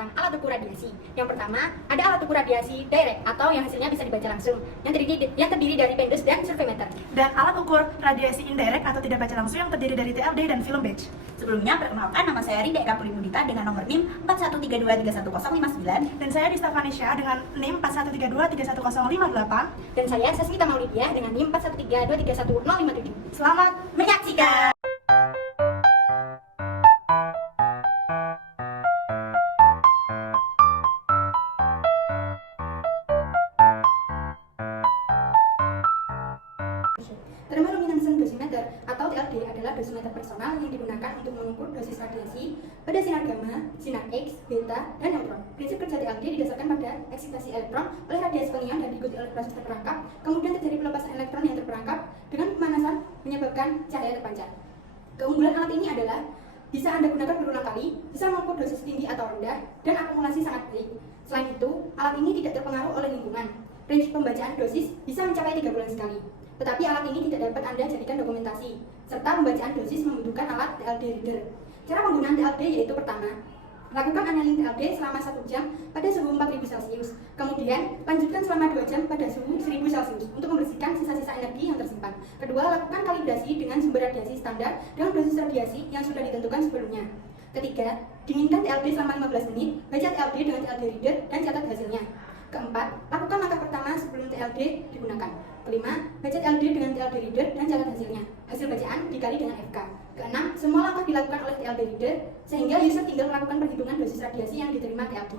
tentang alat ukur radiasi. Yang pertama, ada alat ukur radiasi direct atau yang hasilnya bisa dibaca langsung, yang terdiri dari pendus dan surveimeter. Dan alat ukur radiasi indirect atau tidak baca langsung yang terdiri dari TLD dan film batch. Sebelumnya, perkenalkan nama saya Rida Eka Pulimudita dengan nomor NIM 4132310059. Dan saya Dista Vanisha dengan NIM 4132310058. Dan saya Sasmita Maulidia dengan NIM 4132310057. Selamat menyaksikan! Thermoluminescent dosimeter atau TLD adalah dosimeter personal yang digunakan untuk mengukur dosis radiasi pada sinar gamma, sinar X, beta, dan neutron. Prinsip kerja TLD didasarkan pada eksitasi elektron oleh radiasi fermion dan diikuti oleh proses terperangkap, kemudian terjadi pelepasan elektron yang terperangkap dengan pemanasan menyebabkan cahaya terpancar. Keunggulan alat ini adalah bisa Anda gunakan berulang kali, bisa mengukur dosis tinggi atau rendah, dan akumulasi sangat baik. Selain itu, alat ini tidak terpengaruh oleh lingkungan. Range pembacaan dosis bisa mencapai 3 bulan sekali. Tetapi alat ini tidak dapat Anda jadikan dokumentasi, serta pembacaan dosis membutuhkan alat TLD reader. Cara penggunaan TLD yaitu pertama, lakukan annealing TLD selama 1 jam pada suhu 4000 Celcius. Kemudian, lanjutkan selama 2 jam pada suhu 1000 Celcius untuk membersihkan sisa-sisa energi yang tersimpan. Kedua, lakukan kalibrasi dengan sumber radiasi standar dengan dosis radiasi yang sudah ditentukan sebelumnya. Ketiga, dinginkan TLD selama 15 menit, baca TLD dengan TLD reader, dan catat hasilnya. Keempat, lakukan langkah pertama sebelum TLD digunakan. Kelima, baca TLD dengan TLD reader dan catat hasilnya. Hasil bacaan dikali dengan FK. Keenam, semua langkah dilakukan oleh TLD reader sehingga user tinggal melakukan perhitungan dosis radiasi yang diterima TLD.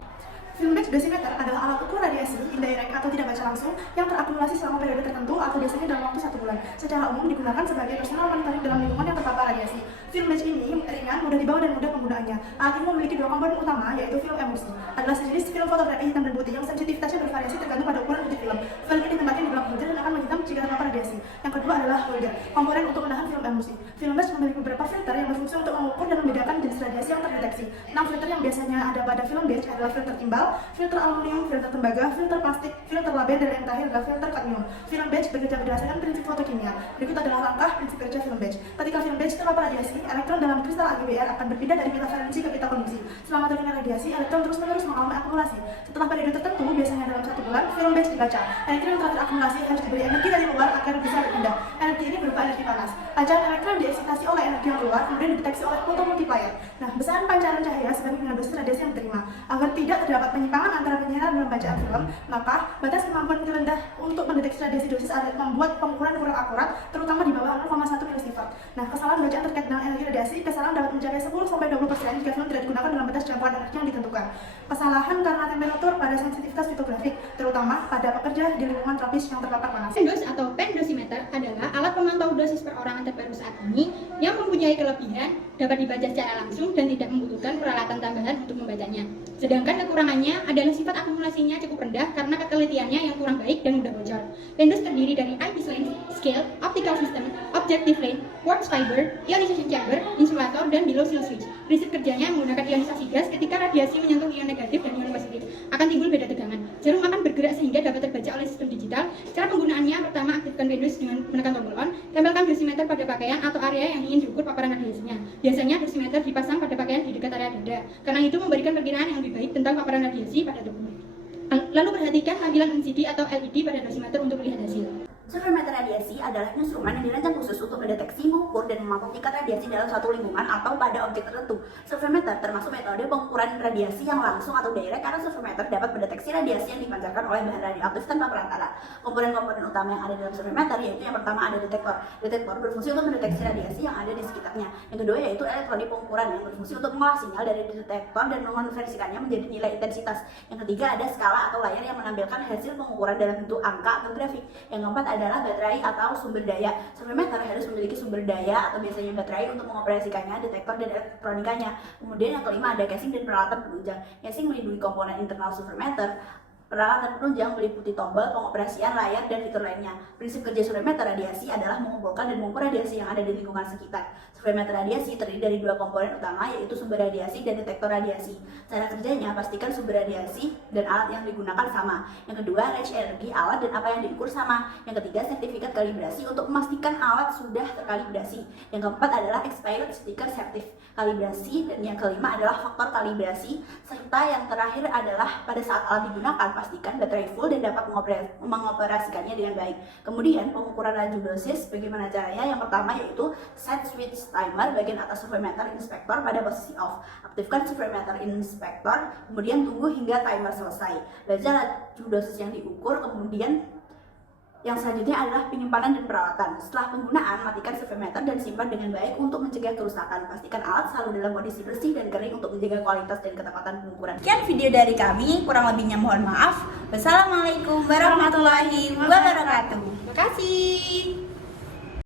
Film batch dosimeter adalah alat ukur radiasi indirect atau tidak baca langsung yang terakumulasi selama periode tertentu atau biasanya dalam waktu 1 bulan. Secara umum digunakan sebagai personal monitoring dalam lingkungan yang terpapar radiasi. Film batch ini ringan, mudah dibawa dan mudah penggunaannya. Alat ini memiliki 2 komponen utama, yaitu film emulsi. Adalah sejenis film fotografi hitam dan putih yang sensitivitasnya bervariasi tergantung pada ukuran putih film. Film ini ditempatkan di dalam holder dan akan menghitam jika terpapar radiasi. Yang kedua adalah holder, komponen untuk menahan film emulsi. Film batch memiliki beberapa filter yang berfungsi untuk mengukur dan membedakan jenis radiasi yang terdeteksi. 6 filter yang biasanya ada pada film batch adalah filter timbal, filter aluminium, filter tembaga, filter plastik, filter laben, dan yang terakhir adalah filter kadmium. Film batch bekerja berdasarkan prinsip fotokimia. Berikut adalah langkah prinsip kerja film batch. Ketika film batch terpapar radiasi, elektron dalam kristal AgBr akan berpindah dari pita valensi ke pita kondisi. Selama terkena radiasi, elektron terus-menerus mengalami akumulasi. Setelah periode tertentu, biasanya dalam 1 bulan, film batch dibaca. Elektron yang telah terakumulasi harus diberi energi dari luar agar bisa berpindah. Energi ini berupa energi panas. Pancaran elektron dieksitasi oleh energi yang keluar, kemudian dideteksi oleh fotomultiplier. Nah, besaran pancaran cahaya sebagai dengan dosis radiasi yang diterima. Agar tidak terdapat penyimpangan antara penyiaran dan bacaan film, maka batas kemampuan terendah untuk mendeteksi radiasi dosis adalah membuat pengukuran kurang akurat, terutama di bawah 0,1 milisievert. Nah, kesalahan bacaan terkait dengan energi radiasi, kesalahan dapat mencapai 10-20% jika film tidak digunakan dalam batas jangkauan energi yang ditentukan. Kesalahan karena temperatur pada sensitivitas fotografik, terutama pada pekerja di lingkungan tropis yang terpapar panas. Pendus atau pen dosimeter adalah alat pemantau dosis perorangan terbaru saat ini yang mempunyai kelebihan, dapat dibaca secara langsung dan tidak membutuhkan peralatan tambahan untuk membacanya. Sedangkan kekurangannya adalah sifat akumulasinya cukup rendah karena ketelitiannya yang kurang baik dan mudah bocor. Pendus terdiri dari eyepiece lens, scale, optical system, objective lens, quartz fiber, ionization chamber, insulator, dan below seal switch. Prinsip kerjanya menggunakan ionisasi gas ketika radiasi menyentuh ion negatif dan ion positif. Akan timbul beda tegangan. Jarum akan bergerak sehingga dapat terbaca oleh sistem digital. Cara penggunaannya, pertama aktifkan pendus dengan menekan tombol on, tempelkan dosimeter pada pakaian atau area yang ingin diukur paparan radiasinya. Biasanya dosimeter dipasang pada pakaian di dekat area dada, karena itu memberikan perkiraan yang lebih baik tentang paparan radiasi pada tubuh. Lalu perhatikan tampilan LCD atau LED pada dosimeter untuk melihat hasil. Surveimeter radiasi adalah instrumen yang dirancang khusus untuk mendeteksi, mengukur, dan memantau tingkat radiasi dalam suatu lingkungan atau pada objek tertentu. Surveimeter termasuk metode pengukuran radiasi yang langsung atau direct karena surveimeter dapat mendeteksi radiasi yang dipancarkan oleh bahan radioaktif tanpa perantara. Komponen-komponen utama yang ada dalam surveimeter yaitu yang pertama ada detektor. Detektor berfungsi untuk mendeteksi radiasi yang ada di sekitarnya. Yang kedua yaitu elektronik pengukuran yang berfungsi untuk mengolah sinyal dari detektor dan mengonversikannya menjadi nilai intensitas. Yang ketiga ada skala atau layar yang menampilkan hasil pengukuran dalam bentuk angka atau grafik. Yang keempat adalah baterai atau sumber daya. Surveimeter harus memiliki sumber daya atau biasanya baterai untuk mengoperasikannya, detektor, dan elektronikanya. Kemudian yang kelima ada casing dan peralatan penunjang. Casing melindungi komponen internal surveimeter. Peralatan penunjang meliputi tombol, pengoperasian, layar, dan fitur lainnya. Prinsip kerja surveimeter radiasi adalah mengumpulkan dan mengukur radiasi yang ada di lingkungan sekitar. Surveimeter radiasi terdiri dari dua komponen utama, yaitu sumber radiasi dan detektor radiasi. Cara kerjanya, pastikan sumber radiasi dan alat yang digunakan sama. Yang kedua, range energi alat dan apa yang diukur sama. Yang ketiga, sertifikat kalibrasi untuk memastikan alat sudah terkalibrasi. Yang keempat adalah expired sticker certif kalibrasi, dan yang kelima adalah faktor kalibrasi, serta yang terakhir adalah pada saat alat digunakan, pastikan baterai full dan dapat mengoperasikannya dengan baik. Kemudian pengukuran laju dosis, bagaimana caranya? Yang pertama yaitu set switch timer bagian atas surveimeter inspektor pada posisi off. Aktifkan surveimeter inspektor, kemudian tunggu hingga timer selesai. Baca laju dosis yang diukur, kemudian yang selanjutnya adalah penyimpanan dan perawatan. Setelah penggunaan, matikan surveimeter dan simpan dengan baik untuk mencegah kerusakan. Pastikan alat selalu dalam kondisi bersih dan kering untuk menjaga kualitas dan ketepatan pengukuran. Sekian video dari kami, kurang lebihnya mohon maaf. Wassalamualaikum warahmatullahi wabarakatuh. Terima kasih.